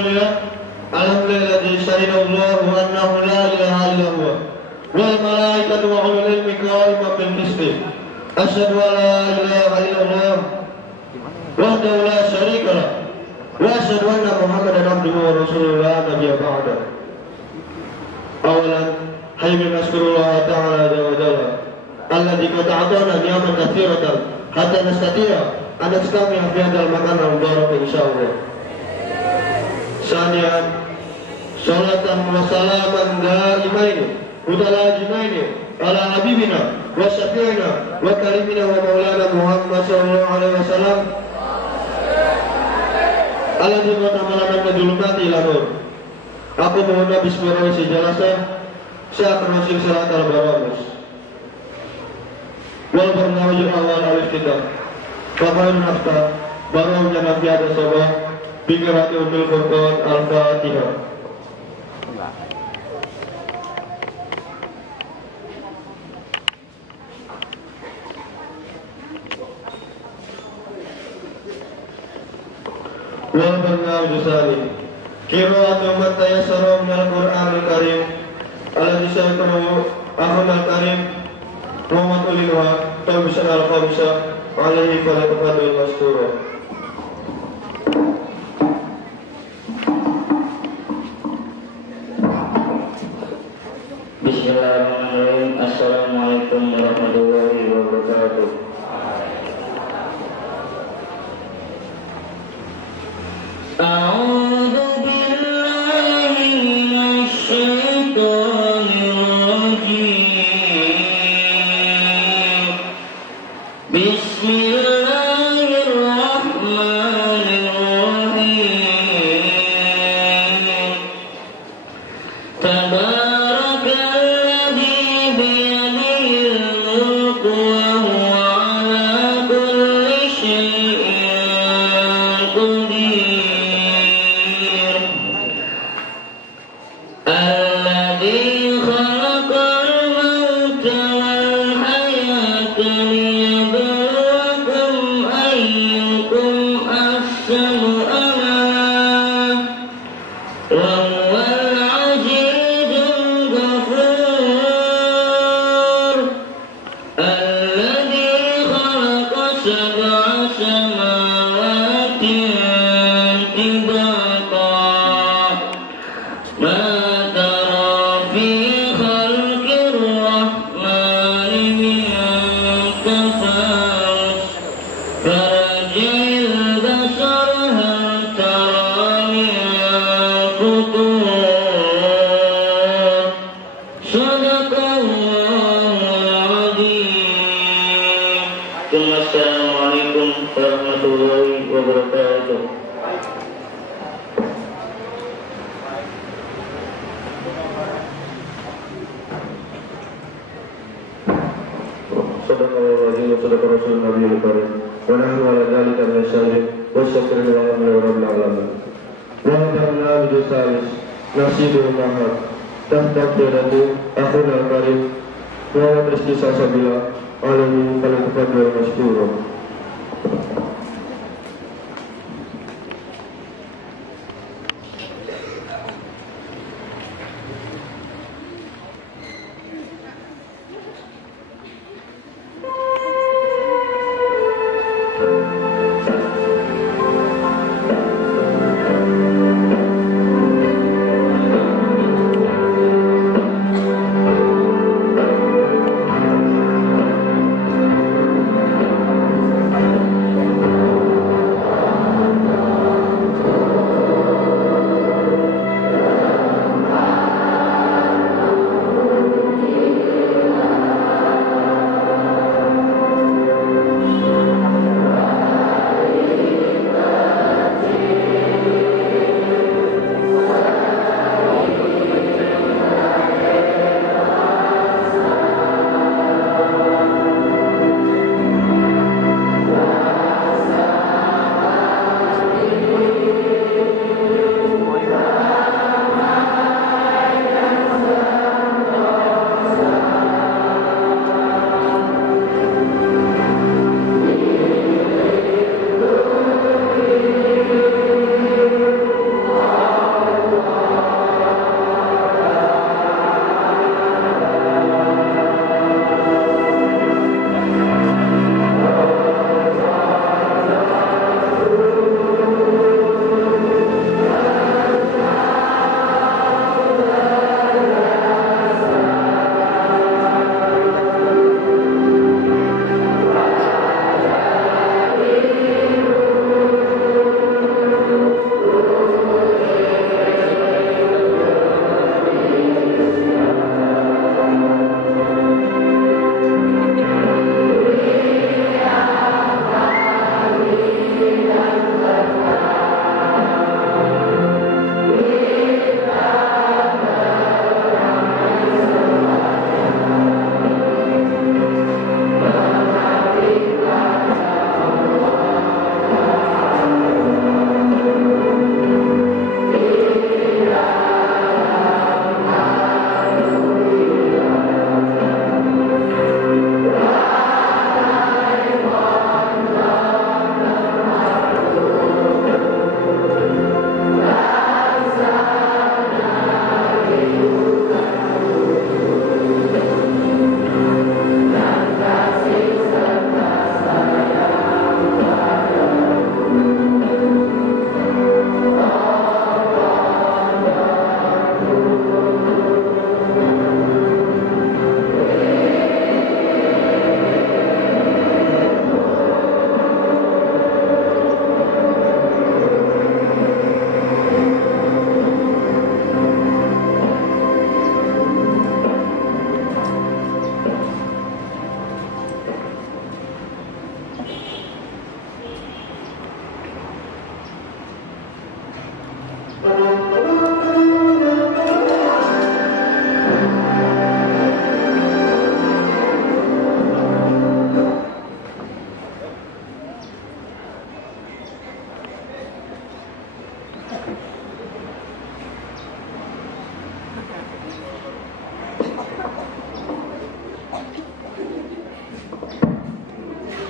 mulia, alhamdulillah syahida Allah wa annahu la ilaha illallah wal malaikatu wa ulul ilmi qa'iman bil qisti. Asyhadu an la ilaha illallah wahdahu la syarika lah wa asyhadu anna Muhammadan abduhu wa rasuluhu la nabiyya ba'da. Awalan hayyun naskurullah ta'ala wa jalla alladzi qad a'tana ni'man katsiratan hatta nastati'a an nastami'a fi hadzal makan al-mubarak insyaallah. Saniyan salatan wa salaman daimaini mutalazimaini ala habibina wa syafi'ina wa karimina wa maulana Muhammad sallallahu alaihi wasallam alladzi qad amalana nadulumati lahur. Aku mohon bismillah sejalasa saya akan masuk surat al-baramus wal bernawajul awal alif kitab Fakharul nafta baru nabi ada sabah bingirati umil furqan al-fatihah. Wal bernawajul salih Qira'atu man tayassara minal Qur'anil Karim alladzi sayaqra'u akhul karim Muhammad ulilwa tawbisan al-khamsa alaihi falatafadul mastura. Bismillahirrahmanirrahim. Assalamualaikum warahmatullahi wabarakatuh. Assalamualaikum warahmatullahi wabarakatuh. Sadaqallahul wa sadaqa rasulun nabiyil karim wa nahnu ala dzalika minasyahidin wa syakirina rabbil alamin. Wa ta'ala bidusalis nasibul mahad tahta qiyadati akhul karim wa rizki sasabila alaihi falatafadul mastura.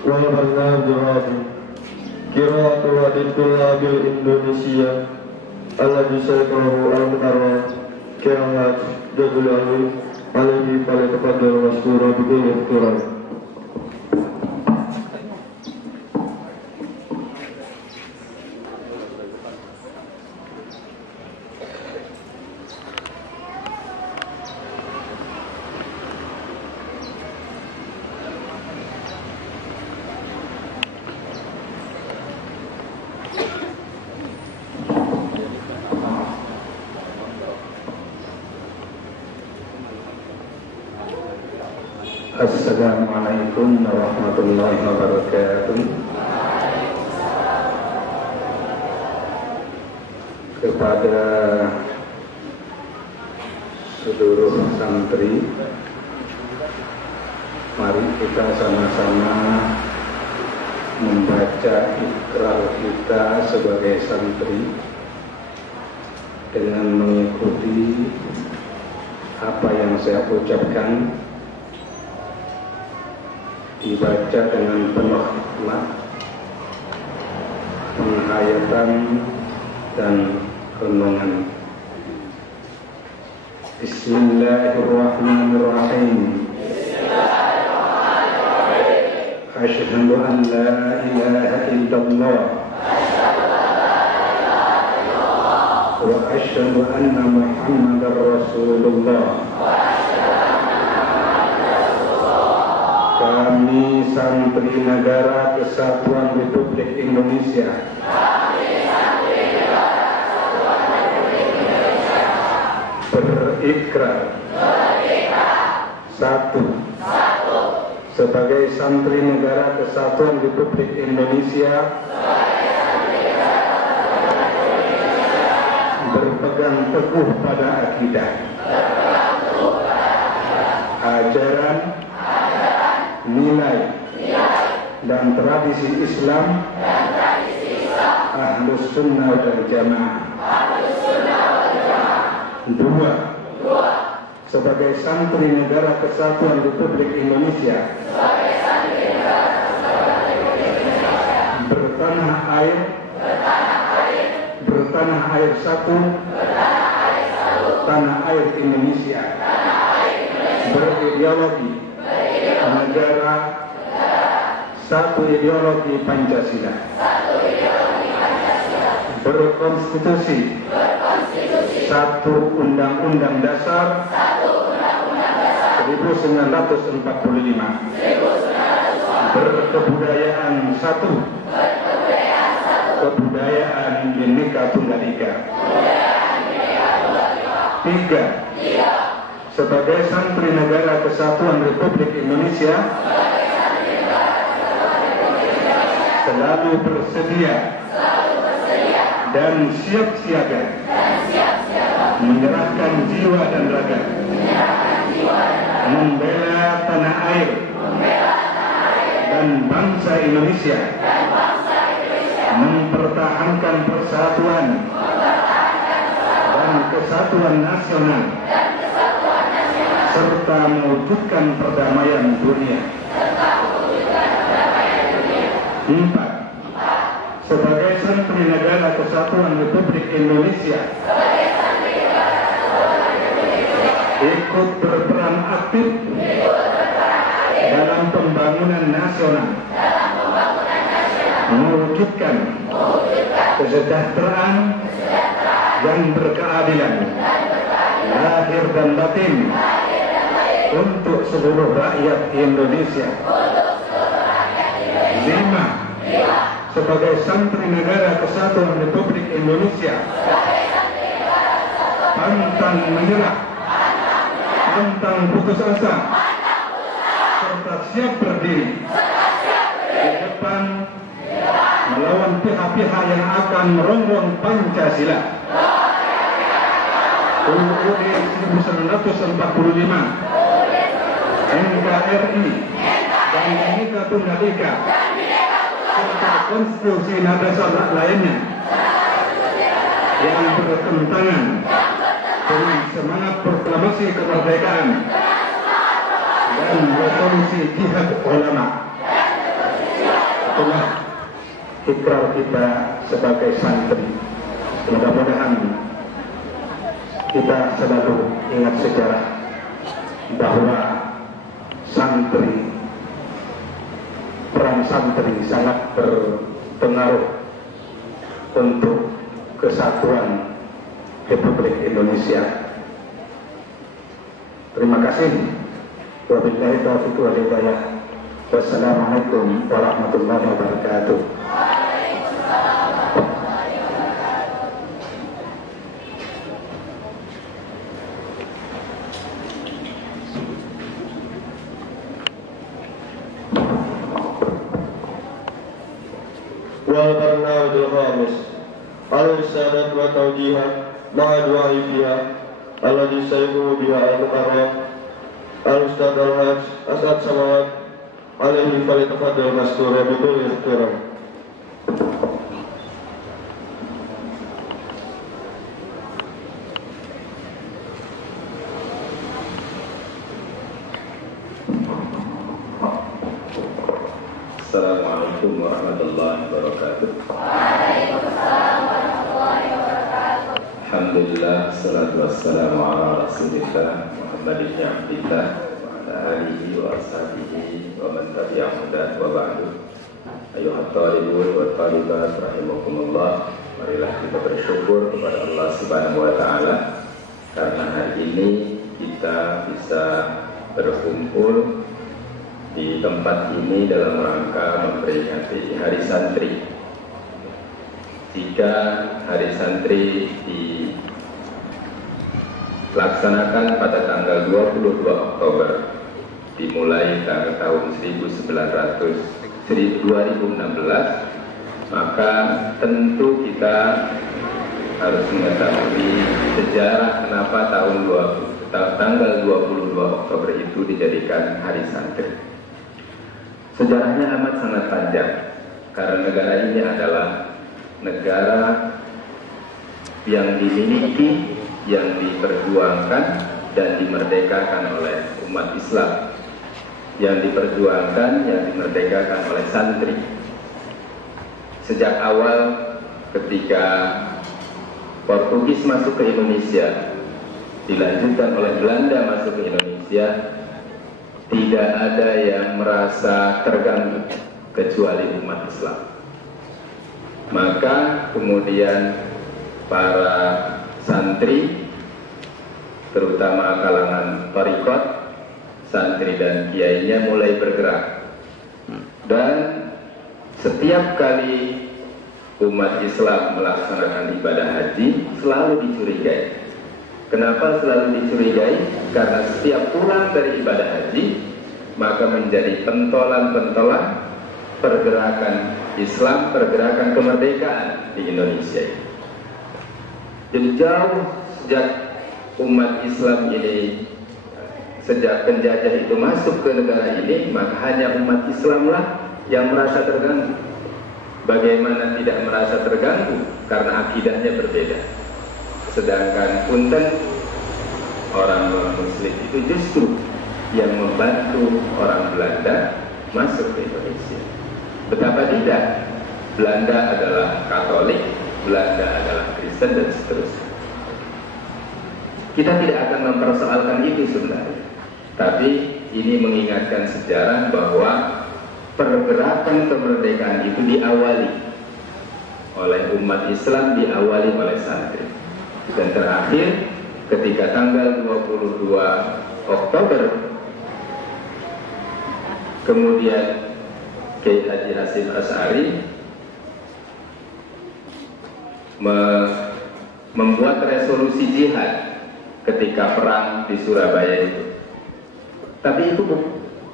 والبرنامج الرابع قراءة وعد الطلاب الإندونيسية الذي سيقرأه المقرر قراءة جدول الألف عليه فليتفضل مشكورا بكل احترام. Assalamualaikum warahmatullahi wabarakatuh. Kepada seluruh santri, mari kita sama-sama membaca ikrar kita sebagai santri dengan mengikuti apa yang saya ucapkan, dibaca dengan penuh hikmat, penghayatan dan renungan. Bismillahirrahmanirrahim. Asyhadu an la ilaha illallah wa asyhadu anna Muhammadar Rasulullah. Kami Santri Negara Kesatuan Republik Indonesia berikrar satu, sebagai Santri Negara Kesatuan Republik Indonesia berpegang teguh pada akidah, ajaran, nilai dan tradisi Islam Ahlus Sunnah wal Jamaah. Dua, sebagai Santri Negara Kesatuan Republik Indonesia bertanah air satu, tanah air Indonesia, berideologi negara satu, ideologi Pancasila, berkonstitusi satu, Undang-Undang Dasar 1945, berkebudayaan satu, kebudayaan Bhinneka Tunggal Ika. Tiga, sebagai Santri Negara Kesatuan Republik Indonesia selalu bersedia dan siap siaga menyerahkan jiwa dan raga membela tanah air dan bangsa Indonesia, mempertahankan persatuan dan kesatuan nasional serta mewujudkan perdamaian dunia. Empat, sebagai Santri Negara Kesatuan Republik Indonesia ikut berperan aktif dalam pembangunan nasional, mewujudkan kesejahteraan dan berkeadilan lahir dan batin untuk seluruh rakyat Indonesia. Lima, sebagai Santri Negara Kesatuan Republik Indonesia pantang menyerah, pantang putus asa, serta siap berdiri di depan melawan pihak-pihak yang akan merongrong Pancasila. UUD 1945, NKRI dan Bhinneka Tunggal Ika serta konstitusi dasar lainnya yang bertentangan dengan semangat proklamasi kemerdekaan dan resolusi jihad ulama itulah ikrar kita sebagai santri. Mudah-mudahan kita selalu ingat sejarah bahwa peran santri sangat berpengaruh untuk kesatuan Republik Indonesia. Terima kasih. Wabillahi taufiq wal hidayah. Wassalamualaikum warahmatullahi wabarakatuh. والبرنامج الخامس الرسالة والتوجيهات مع الوعي فيها الذي سيقوم بها المقرر الأستاذ الحاج أسعد سماوات عليه فليتفضل مشكورا بكل احترام. Assalamualaikum warahmatullahi wabarakatuh. Waalaikumsalam warahmatullahi wabarakatuh. Alhamdulillah, salatu wassalamu ala rasulillah Muhammadin abdillah wa ala alihi wa ashabihi wa man tabi'ahum wa ba'du. Ayuhat talibun wa talibat rahimakumullah, marilah kita bersyukur kepada Allah subhanahu wa ta'ala karena hari ini kita bisa berkumpul di tempat ini dalam rangka memperingati Hari Santri. Jika Hari Santri dilaksanakan pada tanggal 22 Oktober dimulai dari tahun 2016, maka tentu kita harus mengetahui sejarah kenapa tanggal 22 Oktober itu dijadikan Hari Santri. Sejarahnya amat sangat panjang, karena negara ini adalah negara yang dimiliki, yang diperjuangkan dan dimerdekakan oleh umat Islam, yang diperjuangkan, yang dimerdekakan oleh santri. Sejak awal ketika Portugis masuk ke Indonesia, dilanjutkan oleh Belanda masuk ke Indonesia, tidak ada yang merasa terganggu kecuali umat Islam. Maka kemudian para santri, terutama kalangan thariqat, santri dan kiainya mulai bergerak. Dan setiap kali umat Islam melaksanakan ibadah haji selalu dicurigai. Kenapa selalu dicurigai? Karena setiap pulang dari ibadah haji maka menjadi pentolan-pentolan pergerakan Islam, pergerakan kemerdekaan di Indonesia. Jadi jauh sejak umat Islam ini, sejak penjajah itu masuk ke negara ini, maka hanya umat Islamlah yang merasa terganggu. Bagaimana tidak merasa terganggu? Karena akidahnya berbeda. Sedangkan punten orang non-muslim itu justru yang membantu orang Belanda masuk ke Indonesia. Betapa tidak, Belanda adalah Katolik, Belanda adalah Kristen dan seterusnya. Kita tidak akan mempersoalkan itu sebenarnya, tapi ini mengingatkan sejarah bahwa pergerakan kemerdekaan itu diawali oleh umat Islam, diawali oleh santri. Dan terakhir ketika tanggal 22 Oktober kemudian Kiai Haji Hasyim Asy'ari membuat resolusi jihad ketika perang di Surabaya itu. Tapi itu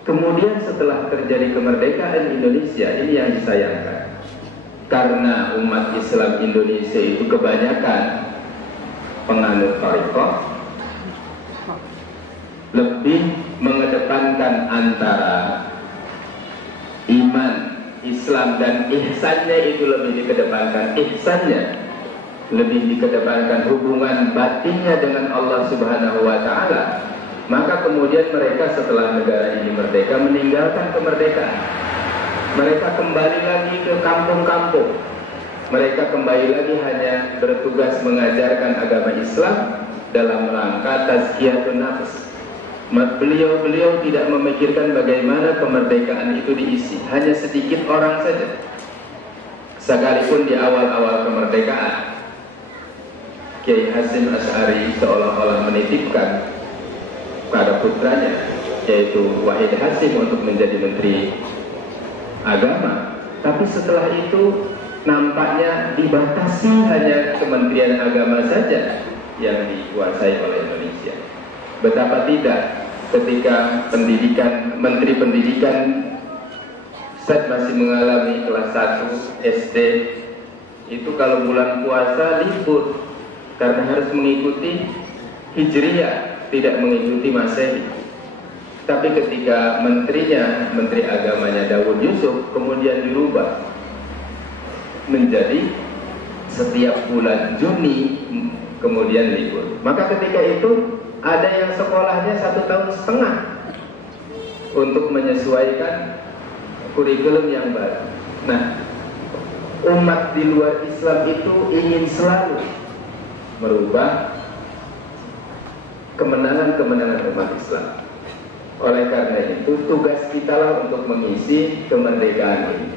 kemudian setelah terjadi kemerdekaan Indonesia, ini yang disayangkan, karena umat Islam Indonesia itu kebanyakan penganut thariqah, lebih mengedepankan antara iman, Islam dan ihsannya, itu lebih dikedepankan ihsannya, lebih dikedepankan hubungan batinnya dengan Allah Subhanahu wa ta'ala. Maka kemudian mereka setelah negara ini merdeka meninggalkan kemerdekaan. Mereka kembali lagi ke kampung-kampung. Mereka kembali lagi hanya bertugas mengajarkan agama Islam dalam rangka tazkiyatun nafs. Beliau tidak memikirkan bagaimana kemerdekaan itu diisi. Hanya sedikit orang saja. Sekalipun di awal-awal kemerdekaan, Kiai Hasyim Asy'ari seolah-olah menitipkan pada putranya, yaitu Wahid Hasyim, untuk menjadi Menteri Agama. Tapi setelah itu nampaknya dibatasi hanya Kementerian Agama saja yang dikuasai oleh Indonesia. Betapa tidak ketika Menteri Pendidikan saat masih mengalami kelas 1 SD, itu kalau bulan puasa libur karena harus mengikuti Hijriyah, tidak mengikuti Masehi. Tapi ketika Menteri Agamanya Daud Yusuf, kemudian dirubah menjadi setiap bulan Juni kemudian libur. Maka ketika itu ada yang sekolahnya 1,5 tahun untuk menyesuaikan kurikulum yang baru. Nah, umat di luar Islam itu ingin selalu merubah kemenangan-kemenangan umat Islam. Oleh karena itu, tugas kita lah untuk mengisi kemerdekaan ini.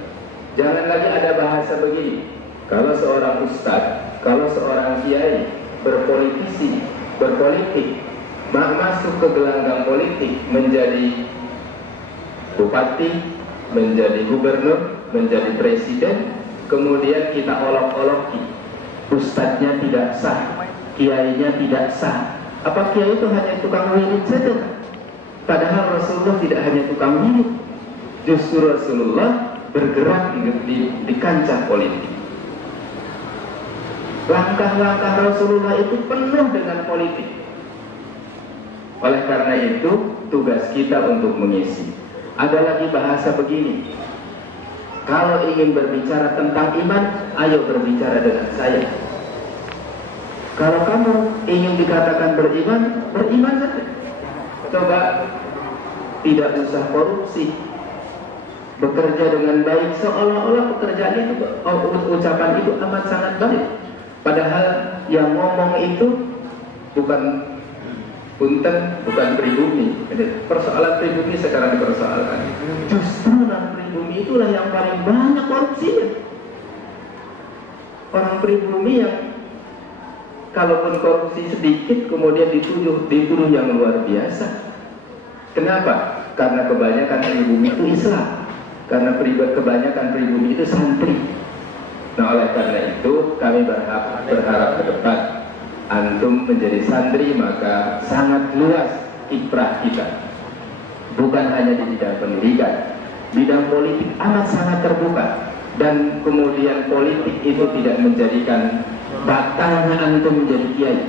Jangan lagi ada bahasa begini, kalau seorang ustadz, kalau seorang kiai berpolitik, masuk ke gelanggang politik, menjadi bupati, menjadi gubernur, menjadi presiden, kemudian kita olok-oloki, ustadznya tidak sah, kiainya tidak sah. Apa kiai itu hanya tukang wirid saja? Padahal Rasulullah tidak hanya tukang wirid, justru Rasulullah bergerak di kancah politik. Langkah-langkah Rasulullah itu penuh dengan politik. Oleh karena itu, tugas kita untuk mengisi. Ada lagi bahasa begini, kalau ingin berbicara tentang iman, ayo berbicara dengan saya. Kalau kamu ingin dikatakan beriman, beriman saja. Coba tidak usah korupsi, bekerja dengan baik, seolah-olah pekerjaan itu, ucapan itu amat sangat baik. Padahal yang ngomong itu bukan punten, bukan pribumi. Ini persoalan pribumi sekarang dipersoalkan. Justru pribumi itulah yang paling banyak korupsinya. Orang pribumi yang kalaupun korupsi sedikit kemudian dituduh yang luar biasa. Kenapa? Karena kebanyakan pribumi itu Islam. Karena kebanyakan pribumi itu santri. Nah, oleh karena itu kami berharap ke depan antum menjadi santri, maka sangat luas kiprah kita. Bukan hanya di bidang pendidikan, bidang politik amat sangat terbuka. Dan kemudian politik itu tidak menjadikan batalnya antum menjadi kiai,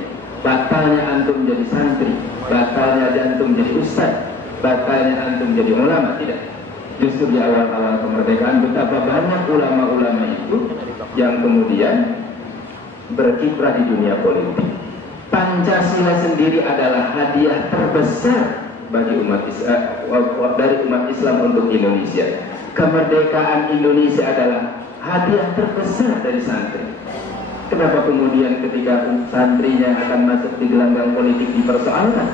batalnya antum menjadi santri, batalnya antum menjadi ustaz, batalnya antum menjadi ulama. Tidak. Justru di awal-awal kemerdekaan betapa banyak ulama-ulama itu yang kemudian berkiprah di dunia politik. Pancasila sendiri adalah hadiah terbesar bagi umat Islam, dari umat Islam untuk Indonesia. Kemerdekaan Indonesia adalah hadiah terbesar dari santri. Kenapa kemudian ketika santrinya akan masuk di gelanggang politik dipersoalkan?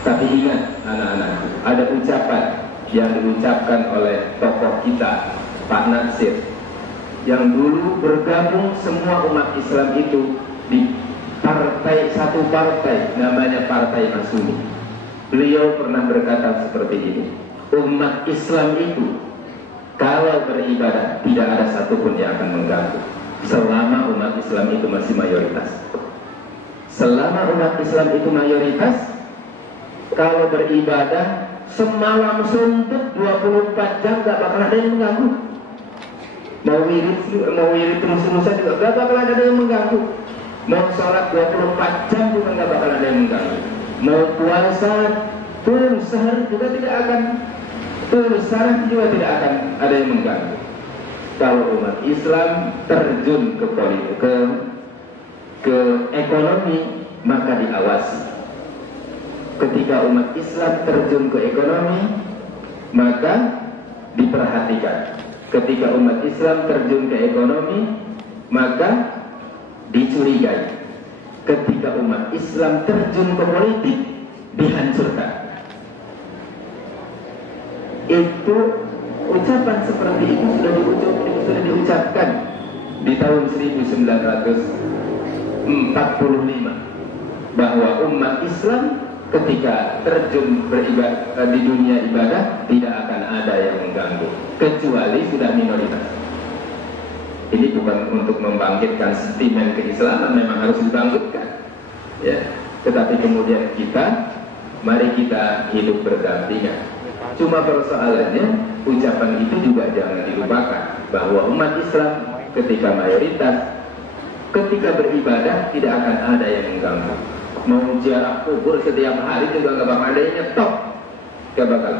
Tapi ingat anak-anak, ada ucapan yang diucapkan oleh tokoh kita, Pak Natsir, yang dulu bergabung semua umat Islam itu di satu partai namanya Partai Masyumi. Beliau pernah berkata seperti ini, umat Islam itu kalau beribadah tidak ada satupun yang akan mengganggu selama umat Islam itu masih mayoritas. Selama umat Islam itu mayoritas, kalau beribadah semalam suntuk 24 jam gak bakal ada yang mengganggu. Mau wirid terus-terusan juga gak bakal ada yang mengganggu. Mau sholat 24 jam juga gak bakal ada yang mengganggu. Mau puasa full sehari juga tidak akan, full sehari juga tidak akan ada yang mengganggu. Kalau umat Islam terjun ke politik, ke ekonomi, maka diawasi. Ketika umat Islam terjun ke ekonomi, maka diperhatikan. Ketika umat Islam terjun ke ekonomi, maka dicurigai. Ketika umat Islam terjun ke politik, dihancurkan. Itu ucapan seperti itu sudah diucapkan di tahun 1945 bahwa umat Islam ketika terjun beribadah di dunia ibadah tidak akan ada yang mengganggu kecuali sudah minoritas. Ini bukan untuk membangkitkan sentimen keislaman, memang harus dibangkitkan, ya. Tetapi kemudian mari kita hidup berdampingan. Cuma persoalannya ucapan itu juga jangan dilupakan bahwa umat Islam ketika mayoritas, ketika beribadah tidak akan ada yang mengganggu. Mau ziarah kubur setiap hari juga nggak bakal ada yang nyetok, nggak bakal.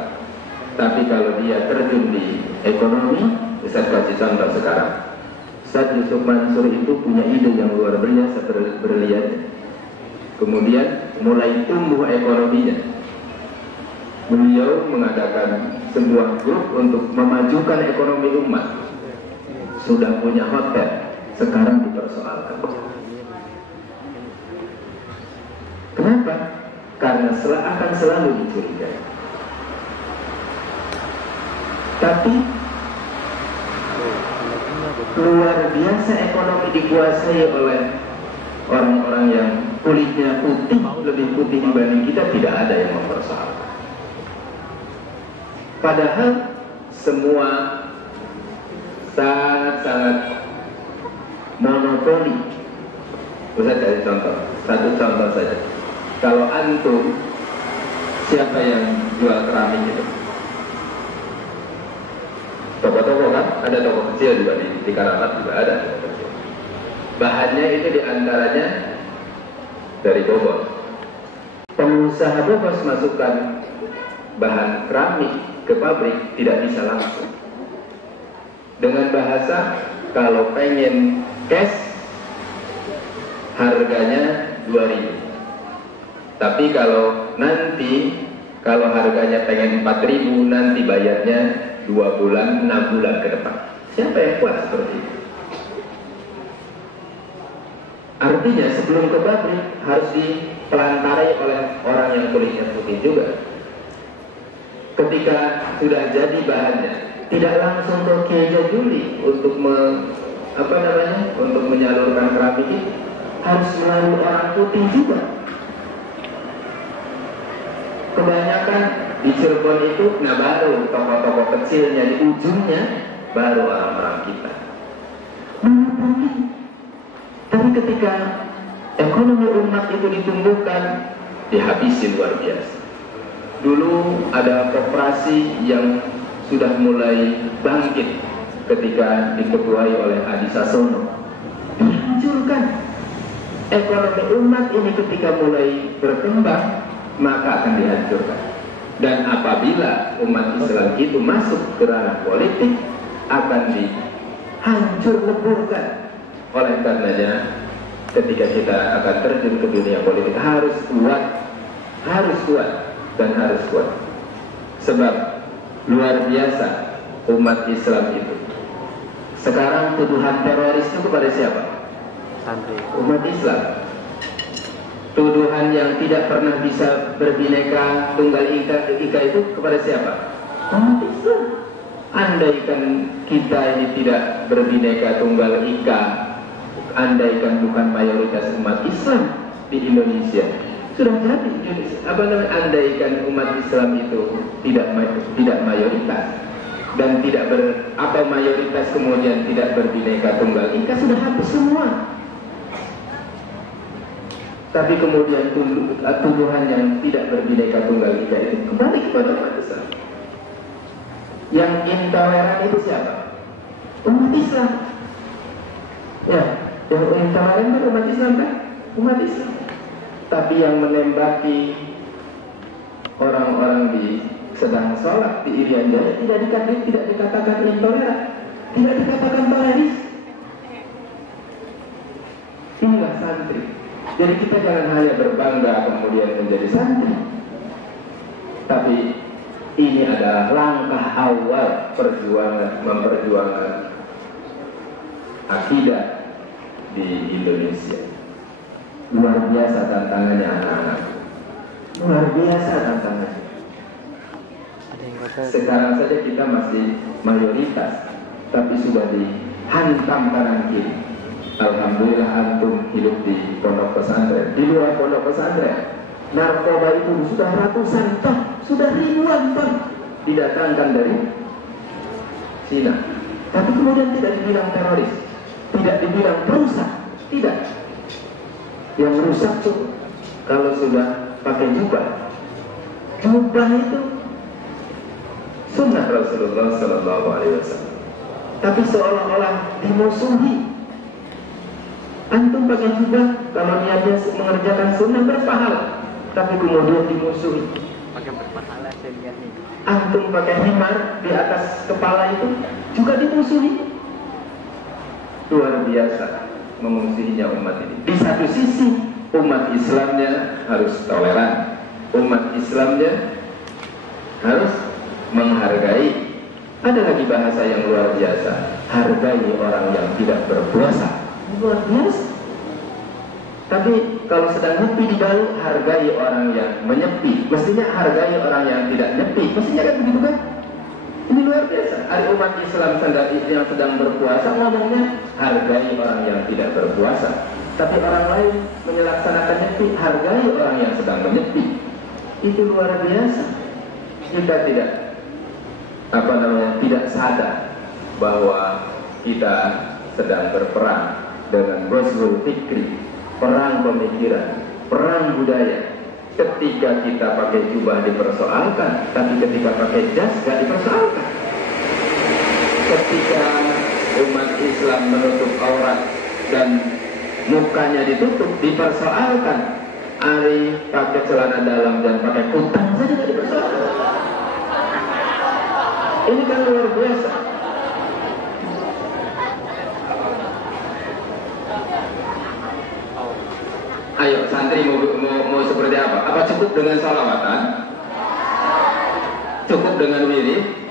Tapi kalau dia terjun di ekonomi, Ustaz kasih contoh sekarang. Ustaz Yusuf Mansur itu punya ide yang luar biasa berlian. Kemudian mulai tumbuh ekonominya. Beliau mengadakan sebuah grup untuk memajukan ekonomi umat. Sudah punya hotel, sekarang dipersoalkan. Kenapa? Karena akan selalu dicurigai. Tapi luar biasa ekonomi dikuasai oleh orang-orang yang kulitnya putih, lebih putih dibanding kita, tidak ada yang mempersoalkan. Padahal semua sangat-sangat monopoli. Bisa cari contoh, satu contoh saja. Kalau antum, siapa yang jual keramik itu? Toko-toko kan? Ada toko kecil juga di Karamat juga ada. Bahannya itu diantaranya dari Bogor. Pengusaha Bogor masukkan bahan keramik ke pabrik tidak bisa langsung. Dengan bahasa, kalau pengen cash harganya 2.000. Tapi kalau harganya pengen 4.000, nanti bayarnya 2 bulan, 6 bulan ke depan. Siapa yang kuat seperti itu? Artinya sebelum ke pabrik harus dipelantarai oleh orang yang kulitnya putih juga. Ketika sudah jadi bahannya, tidak langsung ke Kiai Jajuli untuk untuk menyalurkan keramik itu, harus melalui orang putih juga. Kebanyakan di Cirebon itu, baru toko-toko kecilnya di ujungnya, baru orang-orang kita. Tapi ketika ekonomi umat itu ditumbuhkan, dihabisi luar biasa. Dulu ada koperasi yang sudah mulai bangkit ketika diketuai oleh Adi Sasono. Dihancurkan. Ekonomi umat ini ketika mulai berkembang, maka akan dihancurkan. Dan apabila umat Islam itu masuk ke ranah politik, akan dihancur leburkan. Oleh karenanya, ketika kita akan terjun ke dunia politik, harus kuat, dan harus kuat. Sebab luar biasa umat Islam itu. Sekarang tuduhan teroris itu kepada siapa? Umat Islam. Tuduhan yang tidak pernah bisa berbineka tunggal ika itu kepada siapa? Umat Islam. Andaikan kita ini tidak berbineka tunggal ika, andaikan bukan mayoritas umat Islam di Indonesia, sudah jadi andaikan umat Islam itu tidak mayoritas dan mayoritas kemudian tidak berbineka tunggal ika, sudah habis semua. Tapi kemudian tuduhan yang tidak berbineka tunggal ika itu kembali kepada umat Islam. Yang intoleran itu siapa? Umat Islam. Ya, yang intoleran itu umat Islam kan? Umat Islam. Tapi yang menembaki orang-orang sedang sholat di Irian Jaya tidak dikatakan intoleran, tidak dikatakan teroris. Inilah santri. Jadi kita jangan hanya berbangga kemudian menjadi santri, tapi Ini adalah langkah awal memperjuangkan akidah di Indonesia. Luar biasa tantangannya anak-anak. Luar biasa tantangannya. Sekarang saja kita masih mayoritas, tapi sudah dihantam kanan kiri. Alhamdulillah antum hidup di pondok pesantren. Di luar pondok pesantren, narkoba itu sudah ratusan ton, sudah ribuan ton didatangkan dari Cina. Tapi kemudian tidak dibilang teroris, tidak dibilang perusak, tidak. Yang rusak tuh kalau sudah pakai jubah. Jubah itu sunnah Rasulullah Sallallahu Alaihi Wasallam. Tapi seolah-olah dimusuhi. Antum pakai jubah kalau niatnya mengerjakan sunnah berpahala, tapi kemudian dimusuhi. Pakai berpahala saya lihat nih. Antum pakai himar di atas kepala itu juga dimusuhi. Luar biasa memusuhinya umat ini. Di satu sisi umat Islamnya harus toleran, umat Islamnya harus menghargai. Ada lagi bahasa yang luar biasa, hargai orang yang tidak berpuasa. Luar biasa. Tapi kalau sedang nyepi di Bali, hargai orang yang menyepi. Mestinya hargai orang yang tidak nyepi. Mestinya kan begitu kan? Ini luar biasa. Ada umat Islam yang sedang berpuasa ngomongnya hargai orang yang tidak berpuasa. Tapi orang lain menyelaksanakan nyepi, hargai orang yang sedang menyepi. Itu luar biasa. Kita tidak tidak sadar bahwa kita sedang berperang dengan Ghazwul Fikri, perang pemikiran, perang budaya. Ketika kita pakai jubah dipersoalkan, tapi ketika pakai jas gak dipersoalkan. Ketika umat Islam menutup aurat dan mukanya ditutup dipersoalkan. Ari pakai celana dalam dan pakai kutang saja gak dipersoalkan. Ini kan luar biasa. Ayo santri mau seperti apa? Apa cukup dengan salawatan? Cukup dengan wirid?